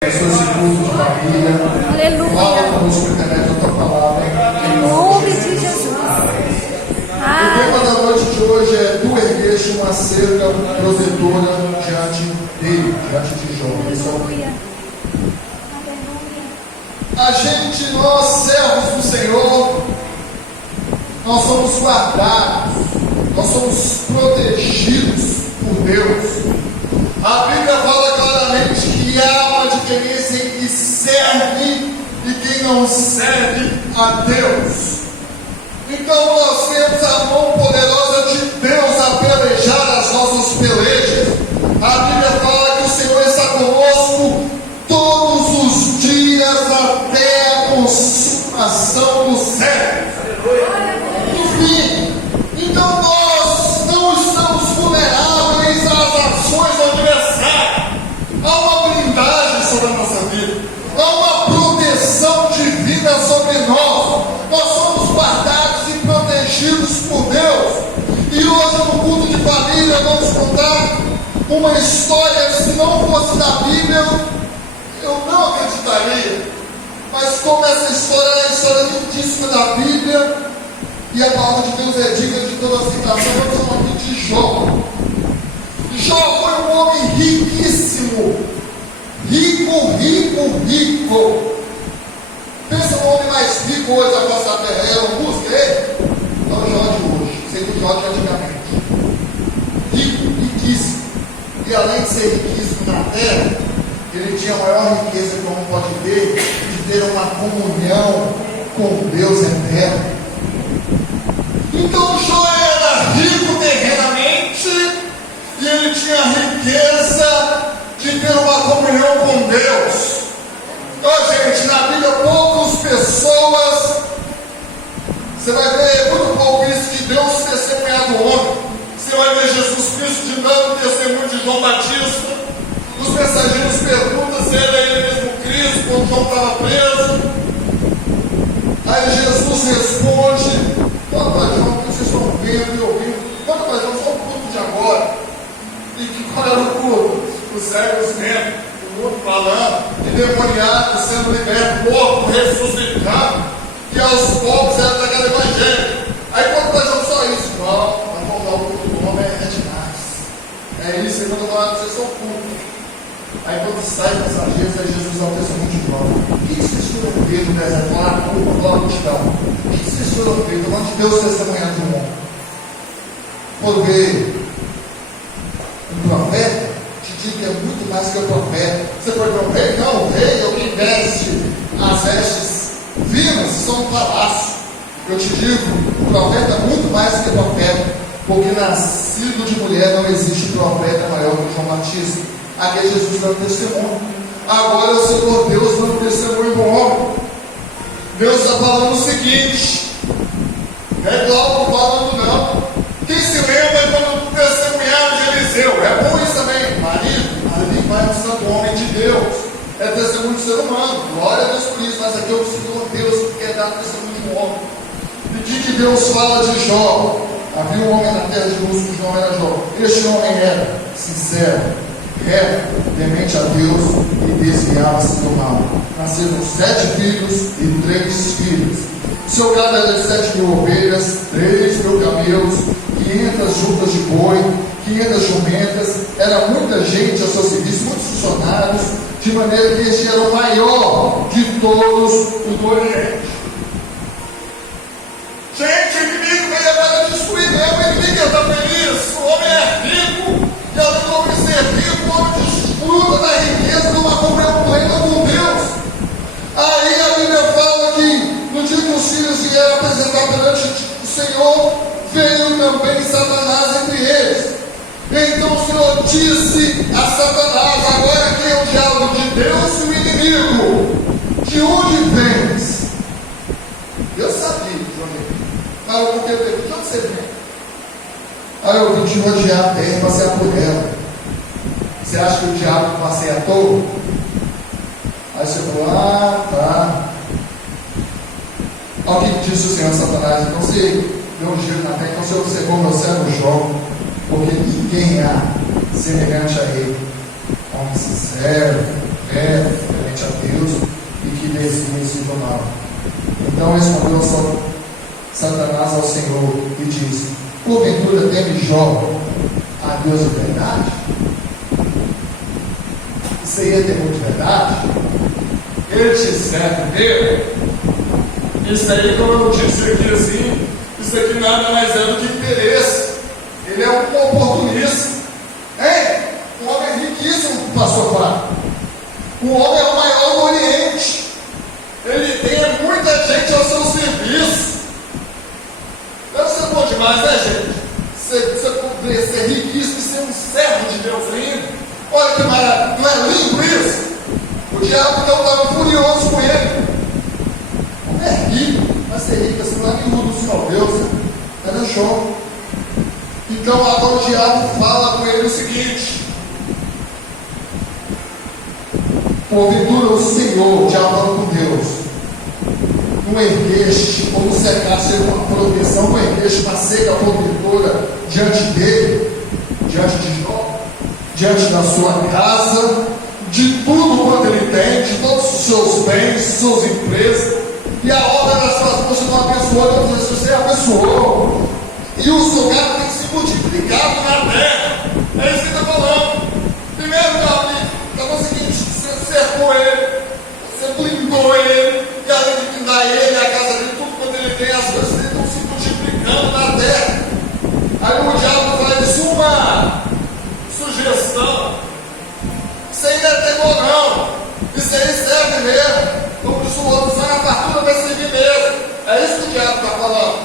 Pessoas de culto de família. Aleluia. Fala conosco por internet a tua palavra. Em nome de Jesus. O tema da noite de hoje é: tu ergueste uma cerca protetora diante dele, diante de Jó. Aleluia. A gente, nós servos do Senhor, nós somos guardados, nós somos protegidos por Deus. A Bíblia fala claramente que há uma diferença entre serve e quem não serve a Deus. Então nós temos a mão poderosa de Deus a pelejar as nossas pelejas. A Bíblia fala que o Senhor está conosco todos os dias até a consumação do século. Enfim, então nós não estamos vulneráveis às ações do adversário. Há uma blindagem sobre a nossa vida, há uma proteção divina sobre nós. Nós somos guardados e protegidos por Deus. E hoje, no culto de família, vamos contar uma história. Se não fosse da Bíblia, eu não acreditaria. Mas como essa história é a história lindíssima da Bíblia, e a palavra de Deus é digna de toda aceitação, vamos falar aqui de Jó. Jó foi um homem riquíssimo. Rico. Pensa no homem mais rico hoje da face da terra. Elon Musk, ele? Não o Jó de hoje, sendo o Jó de antigamente. Riquíssimo. E além de ser riquíssimo na terra, ele tinha a maior riqueza que o homem pode ter, de ter uma comunhão com Deus eterno. Então Jó era rico terrenamente, e ele tinha a riqueza de ter uma comunhão com Deus. Gente, na Bíblia poucas pessoas, você vai ver muito pouco isso de Deus testemunhar do homem. Você vai ver Jesus Cristo de dando testemunho de João Batista. Os mensageiros perguntam se era ele mesmo Cristo, quando João estava preso. Aí Jesus responde: conta para João o que vocês estão vendo e ouvindo. Conta para João só o culto de agora. E que qual era o culto? Os cegos vendo, o mundo falando, endemoniado sendo liberto, morto ressuscitando, e aos poucos era pregado o evangelho. Aí conta para João só isso. Não, vamos voltar o culto do homem é demais. É isso, aí quando eu falo, vocês são cultos. Aí quando sai mensageiros, aí Jesus dá o testemunho de prova. O que vocês foram ver no deserto? Lá, lá no multidão. O que vocês foram ver? Estou falando de Deus testemunhando de um homem. Quando vê um profeta, te digo que é muito mais que o profeta. Você pode ver um rei? Não, o rei é o que veste as vestes finas, são um palácio. Eu te digo, o profeta é muito mais que profeta, porque nascido de mulher não existe profeta maior que João Batista. Aqui é Jesus dando testemunho. Agora é o Senhor Deus dando testemunho do homem. Deus está falando o seguinte: não é Glauco falando não. Quem se lembra quando testemunharam de Eliseu? É bom isso também, marido. Ali vai um santo homem de Deus. É testemunho de ser humano. Glória a Deus por isso. Mas aqui é o Senhor Deus que quer dar testemunho de um homem. E que Deus fala de Jó? Havia um homem na terra de Luz cujo nome era Jó. Este homem era sincero, reto, temente a Deus e desviava-se do mal. Nasceram 7 filhos e 3 filhos. Seu gado era de 7.000 ovelhas, 3.000 camelos, 500 juntas de boi, 500 jumentas. Era muita gente a seu serviço, muitos funcionários, de maneira que este era o maior de todos os do Oriente. Gente, o inimigo veio para destruir mesmo. O inimigo está feliz. O homem é rico, e além do homem ser rico, o homem desfruta da riqueza de uma comunhão plena com Deus. Aí a Bíblia fala que no dia que os filhos vieram apresentar perante o Senhor, veio também Satanás entre eles. Então o Senhor disse a Satanás: agora quem é o diálogo de Deus e o inimigo? De onde vens? Eu sabia de onde vem. Mas eu não quero ver, de onde você vem? Aí eu vim te rodear a terra e passear por ela. Você acha que o diabo passeia à toa? Aí você falou: ah, tá. Olha o que disse o Senhor Satanás: então você deu um giro na terra, então você observou meu servo Jó, porque ninguém há semelhante a ele, homem sincero, fé, temente a Deus e que desviem do mal. Então respondeu Satanás ao Senhor e disse: porventura teme Jó a Deus de verdade? Isso aí é temor de verdade? Ele te serve Deus? Isso aí, como eu disse aqui assim, isso aqui nada mais é do que interesse. Ele é um oportunista. Hein? Um homem riquíssimo, pastor Fábio. O homem é o maior do Oriente. Ele tem muita gente ao seu serviço. Deve ser bom demais, né, gente? Você poder ser riquíssimo e ser um servo de Deus lindo. Olha que maravilha. Não é lindo isso? O diabo então estava furioso com ele. Não é rico, vai ser rico, assim, lá em Mundo dos Caldeus. Cadê o show? Então agora o diabo fala com ele o seguinte: porventura o Senhor, o diabo falando com Deus, não ergueste, ou não cercaste ele com uma proteção, não ergueste uma seca protetora diante dele, diante de Jó, diante da sua casa, de tudo quanto ele tem, de todos os seus bens, suas empresas, e a obra das suas mãos não abençoou. Então você abençoou, e o seu gado tem se multiplicado na terra. É isso que ele está falando. Primeiro, meu amigo, então é o seguinte: você cercou ele, você blindou ele, e além de blindar ele, a casa dele, tudo quanto ele tem, as coisas dele estão se multiplicando na terra. Aí o diabo faz uma sugestão: isso aí não é temor, não, isso aí serve mesmo. Como diz o outro, sai na fartura, vai servir mesmo. É isso que o diabo está falando.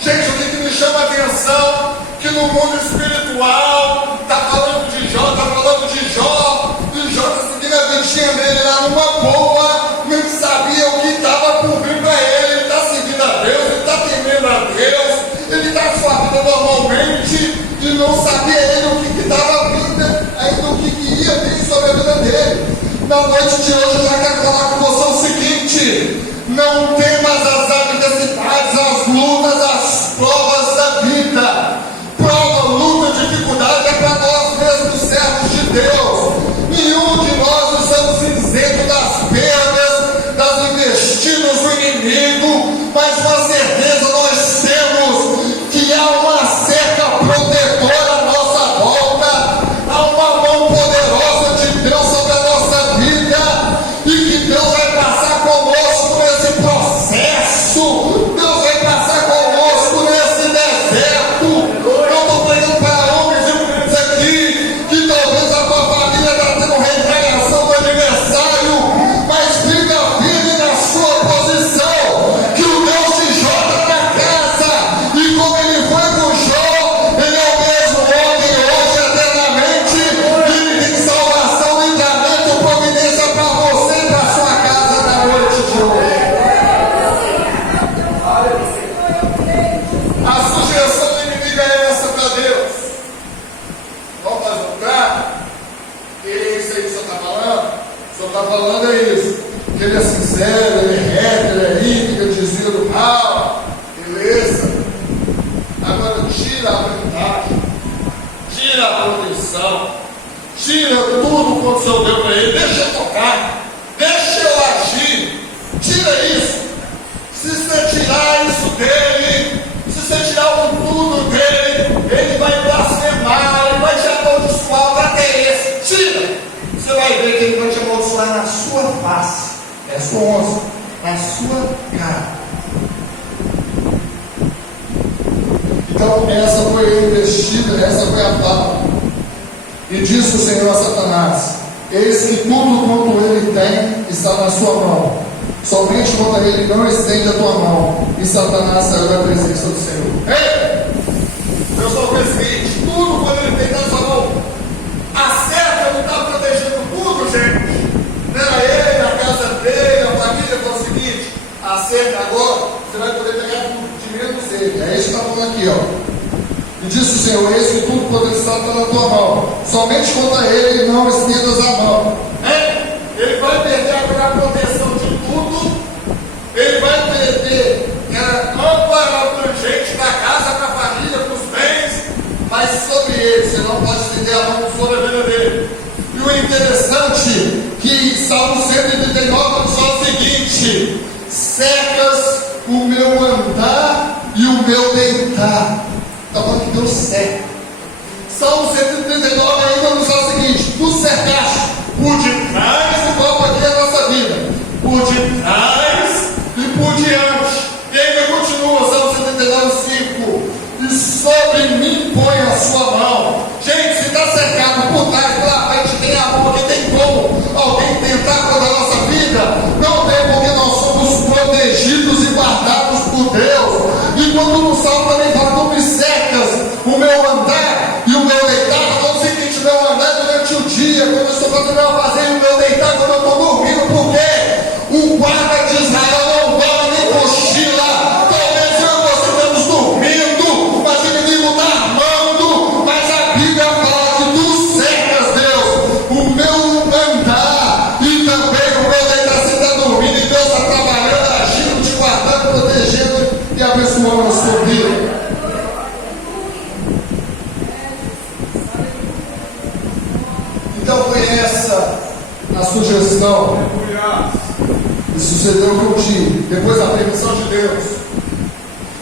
Gente, o que me chama a atenção, que no mundo espiritual, está falando de Jó, e Jó está seguindo a vidinha dele lá numa boa, não sabia o que estava por vir para ele está seguindo a Deus, ele está temendo a Deus, ele está na sua vida normalmente, e não sabia ele o que estava vindo, ainda o que ia vir sobre a vida dele. Na noite de hoje eu já quero falar com você o seguinte: não temas as adversidades, as lutas, as provas da vida. Prova, luta, dificuldade é para nós mesmos, servos de Deus. Nenhum de nós estamos isentos das perdas, das investidas do inimigo, mas com certeza nós temos que há uma cerca protetora à nossa volta, há uma mão poderosa de Deus sobre a nossa vida, e que Deus vai passar conosco nesse processo. Deus vai passar conosco nesse deserto. Eu estou pregando para homens e mulheres aqui que talvez a tua família está tendo retaliação do aniversário, mas fica firme na sua posição, que o Deus de Jó está na casa, e como ele foi com Jó, ele é o mesmo ontem, hoje, eternamente, e ele tem salvação, livramento, providência para você e para a sua casa na noite de hoje. A sugestão do inimigo é essa para Deus. Vamos voltar? É isso aí que o senhor está falando? O senhor está falando é isso. Que ele é sincero, ele é reto, ele é rico, ele desvia do mal. Beleza. Agora tira a blindagem, tira a proteção, tira tudo quanto o senhor deu para ele. Deixa eu tocar, deixa eu agir. Tira isso. Se você tirar isso dele, se você tirar o tudo dele, ele vai blasfemar, ele vai te amaldiçoar, vai ter esse. Tira! Você vai ver que ele vai te amaldiçoar na sua face. Verso 11. Na sua cara. Então, essa foi a investida, essa foi a fala. E disse o Senhor a Satanás: eis que tudo quanto ele tem está na sua mão. Somente contra ele não estende a tua mão. E Satanás saiu da presença do Senhor. Ei! Eu só penso o seguinte: tudo quando ele tem na sua mão. A cerca não está protegendo tudo, gente. Não era ele, a casa dele, a família. Foi o seguinte: a cerca agora, você vai poder pegar tudo, de menos ele. É isso que está falando aqui, ó. E disse o Senhor: eis que tudo poder estar na tua mão. Somente contra ele não estendas a mão. Ele vai perder agora a proteção de tudo. Ele vai perder ampla abrangente da casa, para a família, para os bens. Mas sobre ele, você não pode estender a mão sobre a vida dele. E o interessante que 139 diz o seguinte: secas o meu andar e o meu deitar. Está falando que Deus seca. Salmo 139 ainda nos fala o seguinte: tu cercaste por detrás, o copo aqui é a nossa vida, por detrás e por diante. E ainda continua, Salmo 79, 5: e sobre mim põe a sua mão. Gente, se está cercado por trás, pela frente, tem a mão, porque tem como alguém tentar contra a nossa vida? Não tem, porque nós somos protegidos e guardados por Deus. E quando no Salmo também fala: tu me cercas o meu andar e o meu deitar, não sei que o meu andar durante o dia, quando eu estou fazendo meu fazer, e o meu deitar quando eu estou dormindo, porque o guarda de Israel não dorme nem cochila. Talvez eu e você estamos dormindo, mas o inimigo está armando. Mas a Bíblia fala que tu cercas, Deus, o meu andar e também o meu deitar. Você está dormindo e Deus está trabalhando, agindo, te guardando, protegendo e abençoando a sua vida. Então foi essa a sugestão e sucedeu contigo, depois da permissão de Deus,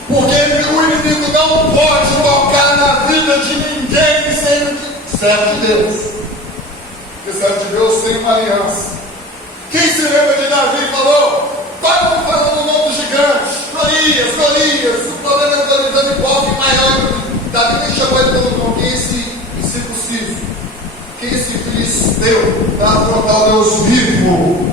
porque o inimigo não pode tocar na vida de ninguém sem servo de Deus, porque servo de Deus tem uma aliança. Quem se lembra de Davi falou: estavam falando o nome dos gigantes, Golias, o problema é que Golias é pobre maior. Davi nem chamou ele pelo nome: quem é esse incircunciso? Quem é esse filisteu? Para afrontar o Deus vivo.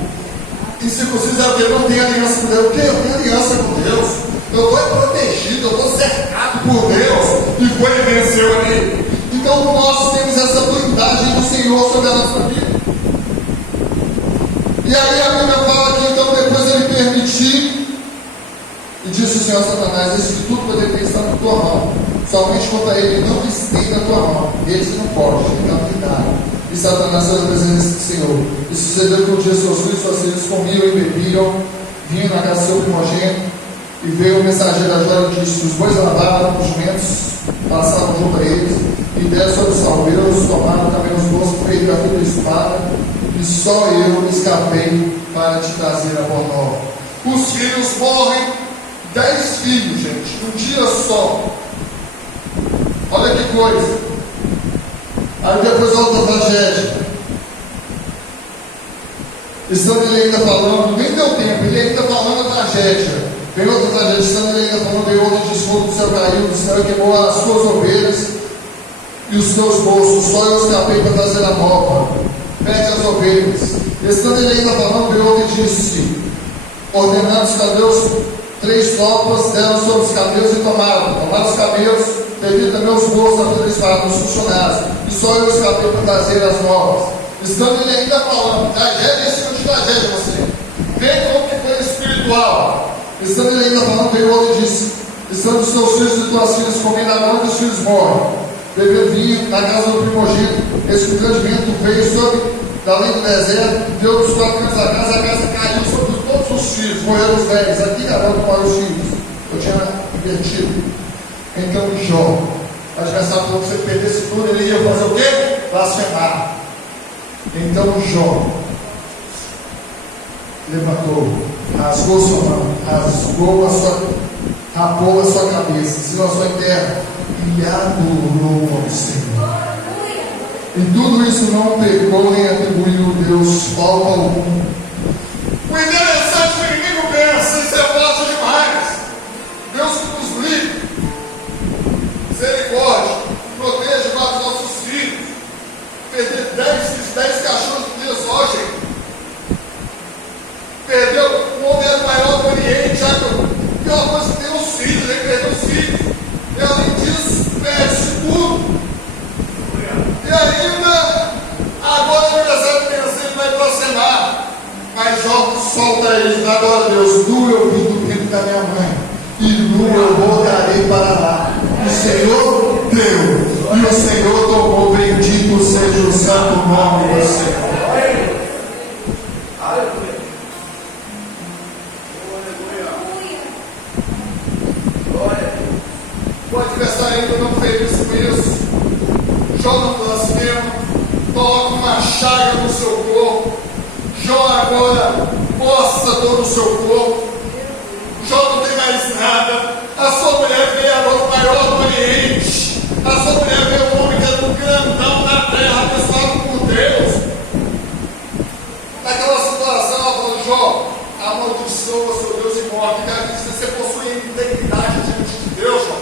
Incircunciso é o que? Não tem aliança com Deus. O que? Eu tenho aliança com Deus. Eu estou protegido, eu estou cercado por Deus. E foi e venceu ali. Então nós temos essa blindagem do Senhor sobre a nossa vida. E aí a Bíblia fala que então depois ele permitiu, e disse o Senhor a Satanás: isso de tudo poder estar na tua mão, somente contra ele não estenda a tua mão. Ele não pode, ele está blindado. E Satanás saiu da presença do Senhor. E sucedeu que um dia seus filhos e suas filhas comiam e bebiam, vinham na casa do seu primogênito, e veio o mensageiro da glória e disse: os bois lavaram, os jumentos passavam junto a eles, e deram sobre os salveiros, tomaram também os bois, perderam a vida da espada, e só eu escapei para te trazer a boa nova. Os filhos morrem, 10 filhos, gente, num dia só. Olha que coisa. Aí depois outra tragédia. Estando ele ainda falando, nem deu tempo, ele ainda falando a tragédia. Veio outra tragédia, estando ele ainda falando, veio outro desfogo do céu, caiu do céu e queimou as suas ovelhas e os seus bolsos. Só eu escapei para trazer a nova. Pede as ovelhas. Estando ele ainda falando, veio outro e disse: ordenando os camelos 3 copas, deram sobre os camelos e tomaram os camelos, bebiam também os bolos da vida espada, os funcionários, e só eu escapei para trazer as novas. Estando ele ainda falando, tragédia em cima de tragédia, você vem como que foi espiritual. Estando ele ainda falando, veio outro e disse: estando os teus filhos e tuas filhas comendo a mão, os filhos morrem, bebendo vinho na casa do primogênito. Esse grande vento veio sobre além do deserto, deu dos 4 cantos da casa, a casa caiu sobre todos os filhos, morreram os 10, aqui cada um para os filhos. Eu tinha invertido. Então Jó, a gente pensava que se ele perdesse tudo, ele ia fazer o quê? Blasfemar. Então Jó levantou, rasgou sua mão, rapou a sua cabeça, se lançou em terra e adorou ao Senhor. E tudo isso não pecou nem atribuiu a Deus falta algum. O interessante que o inimigo pensa: isso é fácil demais. Deus que nos livre, misericórdia, proteja para os nossos filhos. Perder 10 cachorros no dia só, gente. Perdeu um homem maior do Oriente. A pior coisa que tem os filhos, ele perdeu os filhos. E além disso, perde tudo. E ainda, agora o aniversário de ele vai prossenar. Mas Jó solta eles, adora a Deus. Nu eu vim do grito da minha mãe, e nu eu voltarei para lá. O Senhor deu, e o Senhor tomou. Bendito seja o santo nome do Senhor. Aleluia. O adversário ainda não fez isso. Jó não blasfema, coloca uma chaga no seu corpo. Jó agora coça todo o seu corpo. Jó não tem mais nada. A sua mulher veio agora o maior do Oriente. A sua mulher veio o homem que era um grandão na terra, abençoado por Deus. Naquela situação, ela falou: Jó, amaldiçoa seu Deus e morre. Você possui integridade diante de Deus, Jó.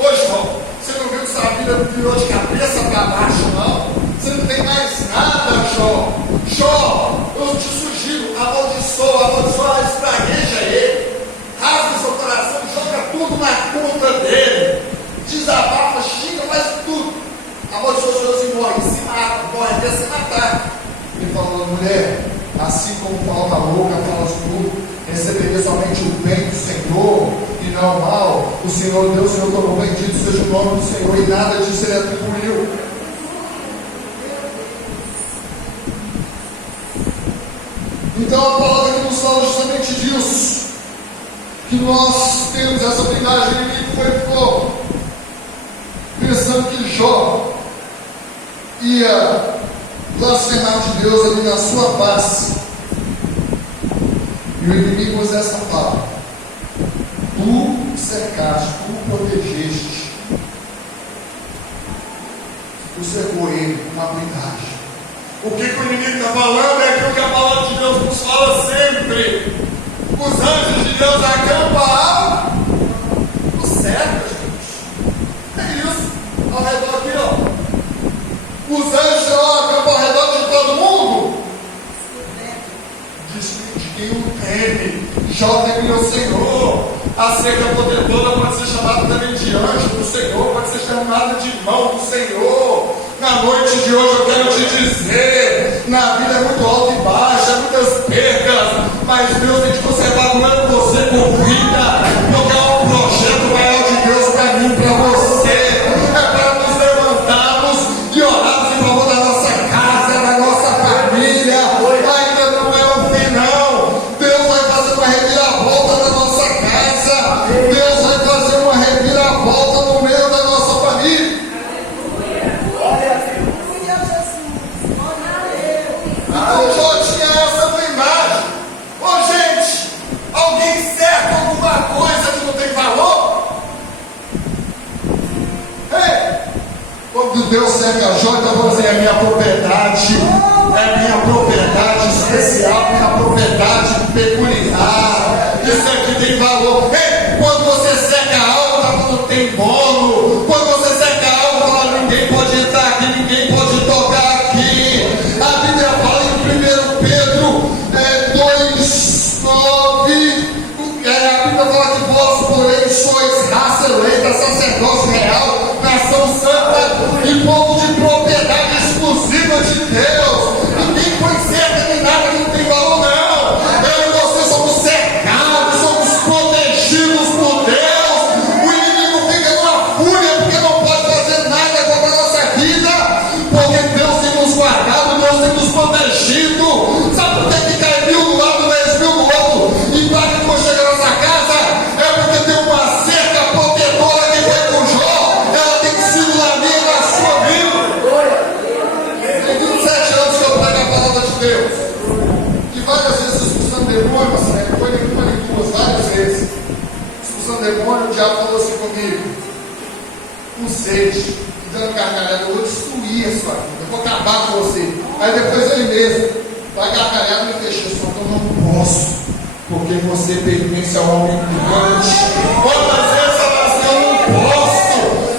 Ô Jó, você não viu que sua vida virou de cabeça para baixo, não? Você não tem mais nada, Jó. Jó, eu te sugiro, amaldiçoa, espragueja ele. Rasga seu coração, joga tudo na conta dele. Desabafa, xinga, faz tudo. Amaldiçoa seu Deus e morre. Se mata, morre até se matar. Ele falou: mulher, assim como fala a louca, fala tudo, receberia somente o bem do Senhor e não o mal. O Senhor Deus, o Senhor tomou, bendito seja o nome do Senhor, e nada disso ele atribuiu. Então a palavra que nos fala justamente disso, que nós temos essa blindagem inimigo foi pensando que Jó ia blasfemar de Deus ali na sua face, e o inimigo usa essa palavra: tu cercaste, tu protegeste, tu cercou ele com uma blindagem. O que o inimigo está falando é aquilo que a palavra de Deus nos fala sempre: os anjos de Deus acampam no cerco, gente. É isso, ao redor aqui, ó. Os anjos acampam ao redor de todo mundo. De quem o teme. Jó teme o Senhor. A seca protetora pode ser chamada também de anjo do Senhor, pode ser chamada de mão do Senhor. Na noite de hoje eu quero te dizer: na vida é muito alto e baixa, muitas percas, mas Deus tem te conservado, não é você com vida, porque há um projeto maior de Deus para mim, para você. É para nos levantarmos e orarmos em favor da nossa casa, da nossa família. Ainda não é o fim, não. Deus vai fazer uma reviravolta na nossa casa. Deus vai fazer uma reviravolta no meio da nossa família. Então Jó tinha essa blindagem. Ô gente, alguém cerca alguma coisa que não tem valor? Ei, quando Deus cerca Jó, então vamos dizer: é minha propriedade, é minha propriedade especial, minha propriedade peculiar. Isso aqui tem valor. Ei, quando você cerca algo, tá falando tem bolo. Quando você cerca algo, fala: ninguém pode entrar aqui, ninguém pode tocar aqui. A Bíblia fala em 1 Pedro 2:9, a Bíblia fala que vós, porém, sois raça eleita, sacerdócio real, nação santa e povo de propriedade exclusiva de Deus. Ninguém põe cerca nem nada que não tem valor, não. Eu e você somos cercados, somos protegidos por Deus. O inimigo fica numa fúria porque não pode fazer nada contra a nossa vida, porque Deus tem nos guardado, Deus tem nos protegido. Sabe por que cai 1000 do lado, 10.000 do outro, e para que não chega na nossa casa? É porque tem uma cerca protetora que foi com Jó. Ela tem sido na minha e na sua vida. Tem 27 anos que eu prego a palavra de Deus, e várias vezes expulsando demônios, né? Não foi nenhuma nem duas, várias vezes expulsando demônio. O diabo falou assim comigo, com sede, dando gargalhada: eu vou destruir a sua vida, eu vou acabar com você. Aí depois ele mesmo vai gargalhar e fechar: só que eu não posso, porque você pertence ao homem grande. Quantas vezes ela diz: eu não posso,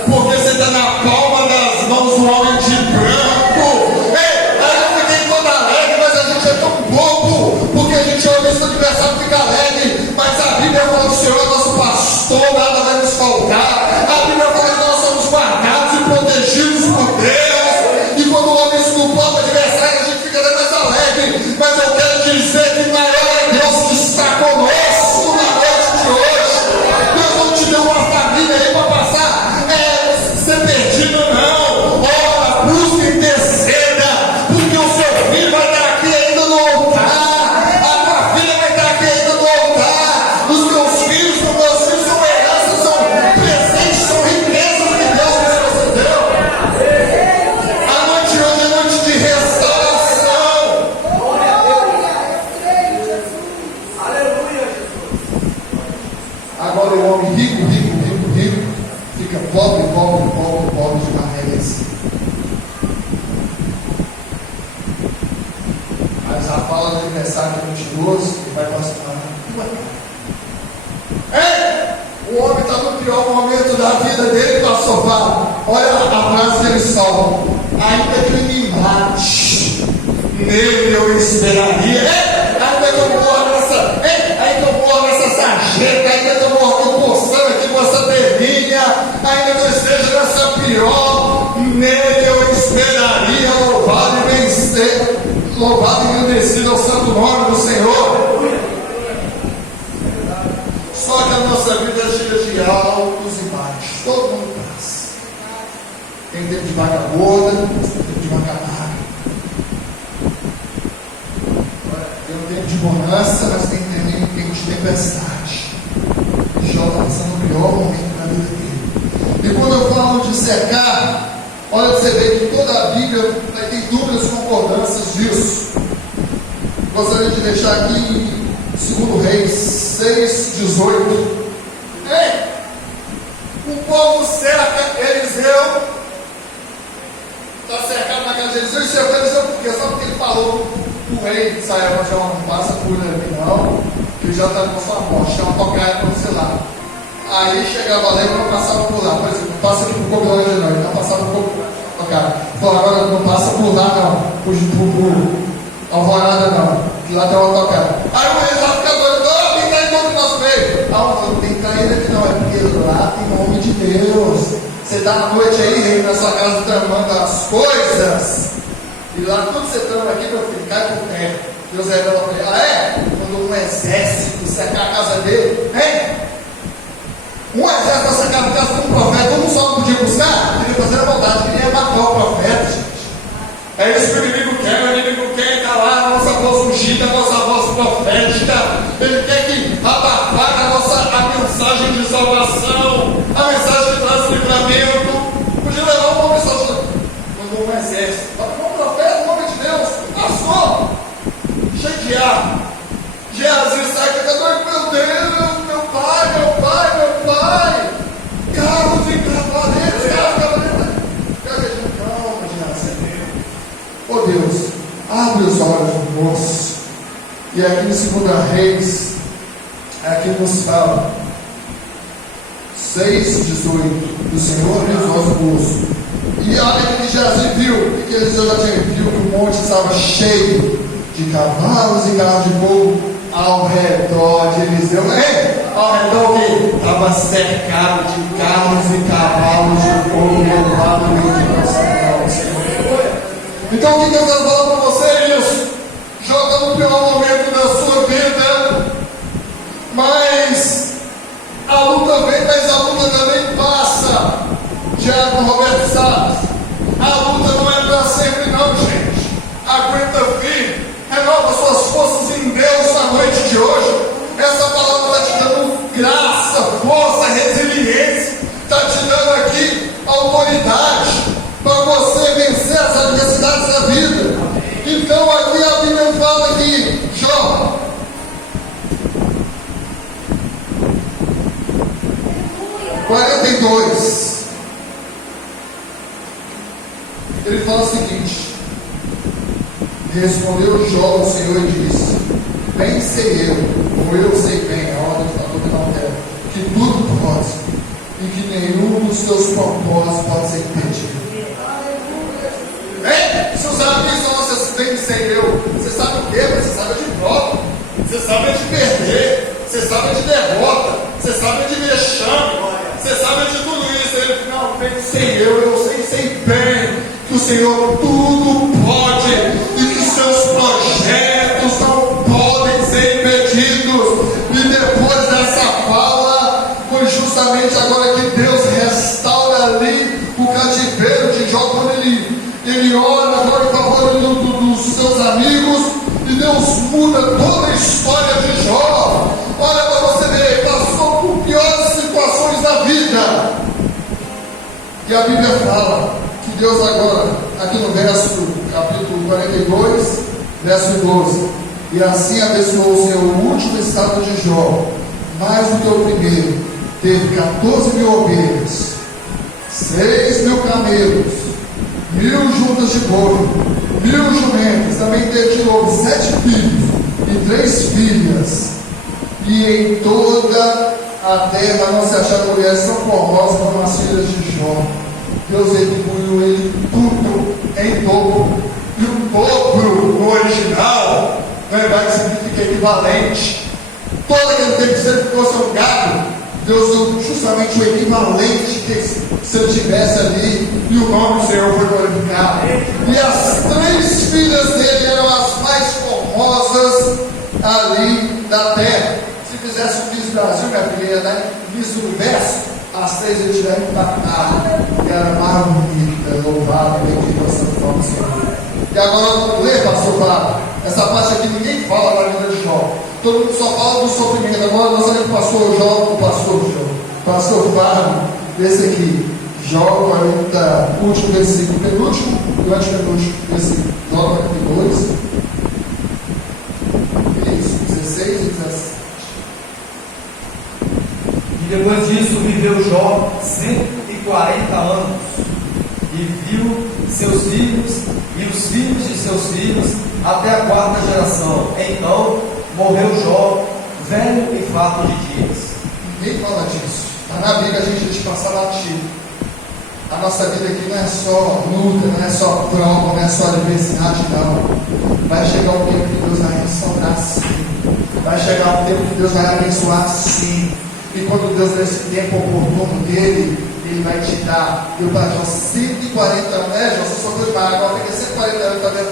porque você está na palma das mãos do homem de branco. Ei, aí eu fiquei todo alegre, mas a gente é tão bobo, porque a gente ouve isso, o adversário fica alegre, mas a Bíblia fala que o Senhor é nosso pastor, nada vai nos faltar. A Bíblia fala que nós somos guardados e protegidos por Deus, e quando o homem esculpa o adversário, a gente fica até mais alegre. Mas eu quero dizer que maior é Deus que está conosco na noite de hoje. Deus não te deu uma família aí para passar ser perdido, não. Ora, busca e interceda, porque o seu filho vai estar aqui ainda no altar. aniversário mentiroso, ele vai participar. O homem está no pior momento da vida dele, pastor Fábio. Olha a frase dele salva. Ainda que me mate, nele eu esperaria. Ainda que eu morra nessa sarjeta, ainda que eu morra com poção aqui com essa belinha, ainda que eu esteja nessa pior, nele eu esperaria. Louvado e engrandecido ao santo nome do Senhor. Só que a nossa vida é cheia de altos e baixos. Todo mundo passa. Tem tempo de vaca gorda, tem tempo de vaca magra. Tem um tempo de bonança, mas tem também um tempo de tempestade. Jó está passando o pior momento da vida dele. E quando eu falo de secar, olha você vê que toda a Bíblia vai ter dúvidas e concordâncias disso. Gostaria de deixar aqui em 2 Reis 6:18. O povo cerca Eliseu. Está cercado na casa de Eliseu. E cercou Eliseu por quê? Só porque ele falou o rei de Israel: já não passa por ele não, que ele já está com sua morte, chama tocar para você lá. Aí chegava lá e não passava por lá. Por exemplo, não passa aqui por Cobilândia de noite, não passava por tocar. Falou: agora não passa por lá não, por Alvorada não, que lá tem uma tocada. Aí o rei lá fica doido: quem está indo no nosso meio? Não tem traíra aqui não, é porque lá tem nome de Deus. Você está à noite aí, rei, na sua casa tramando as coisas, e lá tudo você trama aqui, meu filho, cai por terra. Deus revela para ele: quando um exército cercar a casa dele, um exército vai cercar a casa de um profeta, um só não podia buscar, queria fazer a maldade, queria matar o profeta, gente. É isso que o inimigo quer está lá, a nossa voz ungida, a nossa voz profética. Ele quer que abafar a mensagem de salvação, a mensagem de traz livramento. Podia levar uma mensagem, quando um exército, um profeta, o nome de Deus, passou, cheio de ar. Jesus sai e fica doido: meu Deus, meu pai, carros e cavaleiros, calma, oh Deus, abre os olhos do moço. E aqui no 2 Reis, aqui nos fala 6:18: do Senhor abriu os olhos do moço. E olha que Jesus viu, que Eliseu já tinha viu que o monte estava cheio de cavalos e carros de fogo ao redor de Eliseu. Ao redor que estava cercado de carros e cavalos de fogo. Louvado o Senhor. Então o que Deus está falando para você é isso: joga no pior momento da sua vida, mas a luta vem, mas a luta também passa. Tiago Roberto Salles, a luta não é para sempre não, gente. Aguenta firme, renova suas forças em Deus na noite de hoje. Essa palavra está te dando graça, força, resiliência, está te dando aqui autoridade para você vencer as adversidades da vida. Então aqui a Bíblia fala que Jó, (42), 42, ele fala o seguinte: respondeu Jó ao Senhor e disse: bem sei eu, ou eu sei bem, a ordem está toda na terra, que tudo pode, e que nenhum dos teus propósitos pode ser impedido. Se os amigos são vocês, bem sei eu, você sabe o quê? Você sabe de prova, você sabe de perder, você sabe de derrota, você sabe de vexame, você sabe de tudo isso. Ele não, bem sei eu sei bem que o Senhor tudo pode e que seus projetos não podem ser impedidos. E depois dessa fala, foi justamente agora que Deus restaura ali o cativeiro de Jó, quando ele ora agora em favor dos seus amigos, e Deus muda toda a história de Jó. Olha para você ver, passou por piores situações da vida, e a Bíblia fala que Deus agora, aqui no capítulo 42, verso 12: e assim abençoou o Senhor o último estado de Jó, mais do que o primeiro. Teve 14.000 ovelhas, 6.000 camelos, 1.000 juntas de boi, 1.000 jumentos. Também teve de novo 7 filhos, teve 3 filhas, e em toda a terra não se acharam mulheres tão formosas como as filhas de Jó. Deus retribuiu ele tudo em dobro. E o dobro no original, no hebraico, significa equivalente. Todo aquele tempo que você fosse um gado, Deus deu justamente o equivalente que se ele tivesse ali, e o nome do Senhor foi glorificado. E as 3 filhas dele eram as mais formosas ali da terra. Se fizesse um Miss Brasil, minha filha, né? Miss Universo, as 3 ele tiveram impactado, que era mais bonita, louvada, bendita a Santa Forma do Senhor. E agora, lê, pastor Fábio, essa parte aqui ninguém fala da vida de Jó. Todo mundo só fala do sofrimento. Agora nós olhamos para o pastor Jó, pastor Fábio, esse aqui, Jó 40, último versículo, penúltimo e antepenúltimo versículo, Jó 42, isso, 16 e 17. E depois disso viveu Jó 140 anos, e viu seus filhos e os filhos de seus filhos até a 4ª geração. Então morreu Jó, velho e farto de dias. Ninguém fala disso. Está na Bíblia, a gente passa batido. A nossa vida aqui não é só luta, não é só prova, não é só adversidade, não. Vai chegar um tempo que Deus vai restaurar, sim. Vai chegar um tempo que Deus vai abençoar, sim. E quando Deus der esse tempo oportuno dele, Ele vai te dar. Eu para Jó 140 anos, né, Jó? Você só foi para agora, tem 140 anos, está vendo?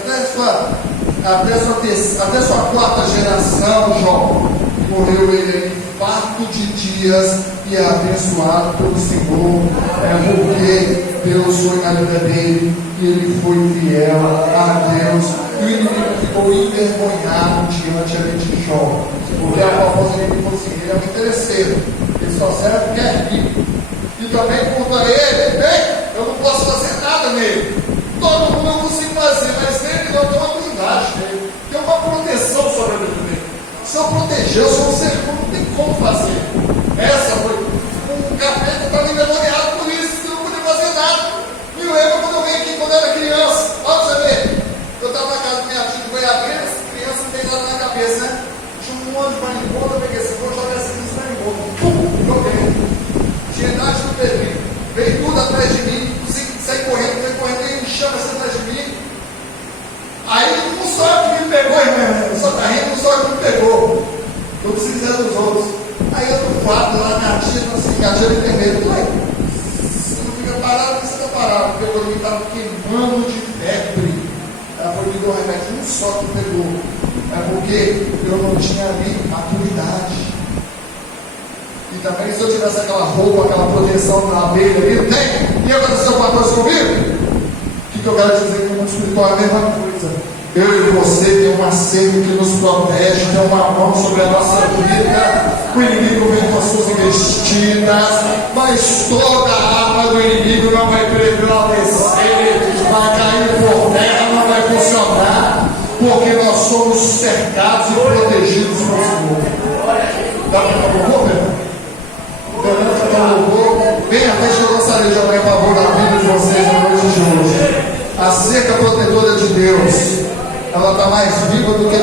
Até sua 4ª geração, Jó. Morreu ele farto de dias e é abençoado pelo Senhor. É porque Deus foi na vida dele e ele foi fiel a Deus. E o inimigo ficou envergonhado diante de Jó. Porque a proposta dele falou assim: ele é um interesseiro, ele só serve porque é rico. E também contra ele, bem, eu não posso fazer nada nele. Todo mundo eu consigo fazer, mas nele não tem uma blindagem nele. Tem uma proteção sobre a vida dele. Se eu proteger, se eu ser, não tem como fazer. Essa foi. O capeta está me envergonhado por isso, que eu não podia fazer nada. Me lembro quando eu vim aqui, quando eu era criança. Olha pra você ver. Eu estava na casa da minha tia de Goiabeiras, criança não tem nada na cabeça, né? Tinha um monte de marimbondo, eu peguei esse vou jogar esse marimbondo. Pum! Joguei. Tinha idade do Pedrinho. Veio tudo atrás de mim, saí correndo, e me chama assim atrás de mim. Aí não só que me pegou, irmão, só tá rindo, não só que me pegou. Eu precisei dos outros. Aí eu tô quadro lá, minha tia, assim, minha tia me tem medo. Você não fica parado, porque você está parado. Porque eu estava queimando de febre. Ela foi me dar um remédio, um só que pegou. É porque eu não tinha ali maturidade. E também se eu tivesse aquela roupa, aquela proteção da abelha ali, tem. E aconteceu alguma coisa comigo? O que eu quero dizer que o mundo espiritual é a mesma coisa. Eu e você tem uma cerca que nos protege, tem uma mão sobre a nossa vida. O inimigo vem com as suas investidas, mas toda a arma do inimigo não vai prevalecer, vai cair por terra, não vai funcionar, porque nós somos cercados e protegidos pelo Senhor. Dá para louvor, meu? Bem, até que eu gostaria de orar em favor da vida de vocês na noite de hoje. A cerca protetora de Deus, ela está mais viva do que